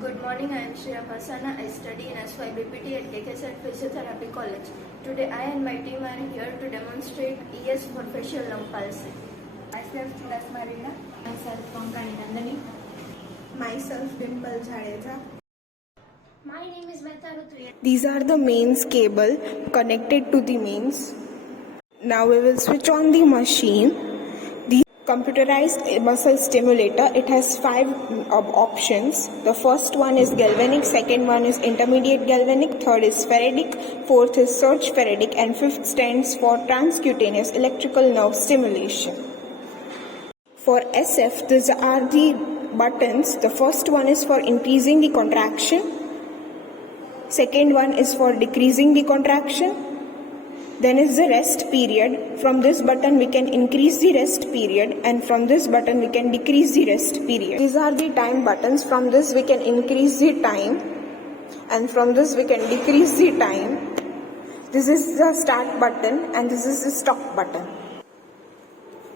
Good morning, I am Shreya Vasana. I study in SYBPT at KKSET Physiotherapy College. Today I and my team are here to demonstrate ES for facial nerve palsy. Myself Tilas Marina. Myself Konkani Nandani. Myself Dimple Jadeja. My name is Mehta Rutu. These are the mains cable connected to the mains. Now we will switch on the machine. The computerized muscle stimulator, it has 5 options. The first one is galvanic, second one is intermediate galvanic, third is Faradic, fourth is surge Faradic, and fifth stands for transcutaneous electrical nerve stimulation. For SF, these are the buttons. The first one is for increasing the contraction. Second one is for decreasing the contraction. Then is the rest period. From this button we can increase the rest period, and from this button we can decrease the rest period. These are the time buttons. From this we can increase the time, and from this we can decrease the time. This is the start button and this is the stop button.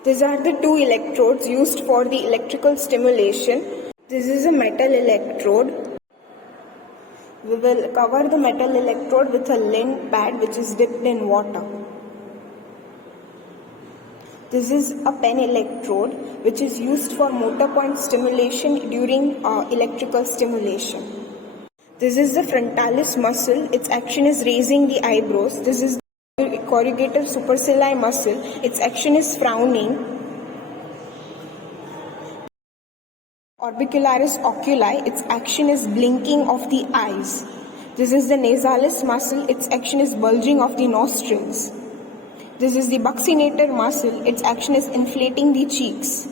These are the 2 electrodes used for the electrical stimulation. This is a metal electrode. We will cover the metal electrode with a lint pad which is dipped in water. This is a pen electrode which is used for motor point stimulation during electrical stimulation. This is the frontalis muscle. Its action is raising the eyebrows. This is the corrugator supercilii muscle. Its action is frowning. Orbicularis oculi, its action is blinking of the eyes. This is the nasalis muscle, its action is bulging of the nostrils. This is the buccinator muscle, its action is inflating the cheeks.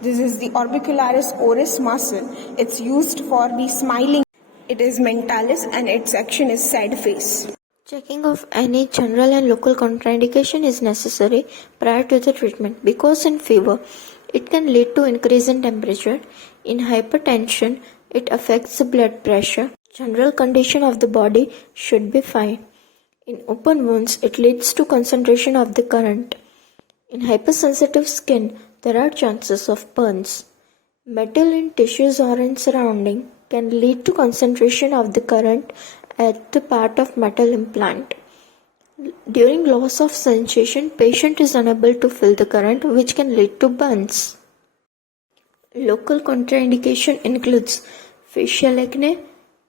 This is the orbicularis oris muscle, it's used for the smiling. It is mentalis and its action is sad face. Checking of any general and local contraindication is necessary prior to the treatment because in fever, it can lead to increase in temperature. In hypertension, it affects the blood pressure. General condition of the body should be fine. In open wounds, it leads to concentration of the current. In hypersensitive skin, there are chances of burns. Metal in tissues or in surrounding can lead to concentration of the current at the part of metal implant. During loss of sensation, patient is unable to feel the current, which can lead to burns. Local contraindication includes facial acne,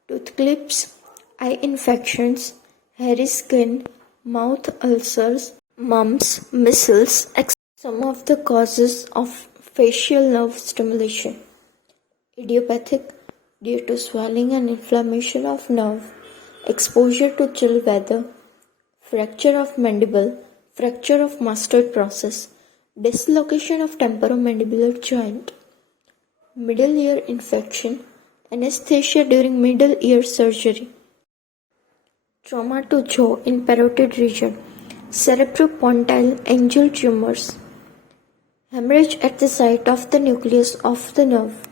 tooth clips, eye infections, hairy skin, mouth ulcers, mumps, measles, etc. Some of the causes of facial nerve stimulation. Idiopathic, due to swelling and inflammation of nerve. Exposure to chill weather, fracture of mandible, fracture of mustard process, dislocation of temporomandibular joint, middle ear infection, anesthesia during middle ear surgery, trauma to jaw in parotid region, cerebropontine angle tumors, hemorrhage at the site of the nucleus of the nerve.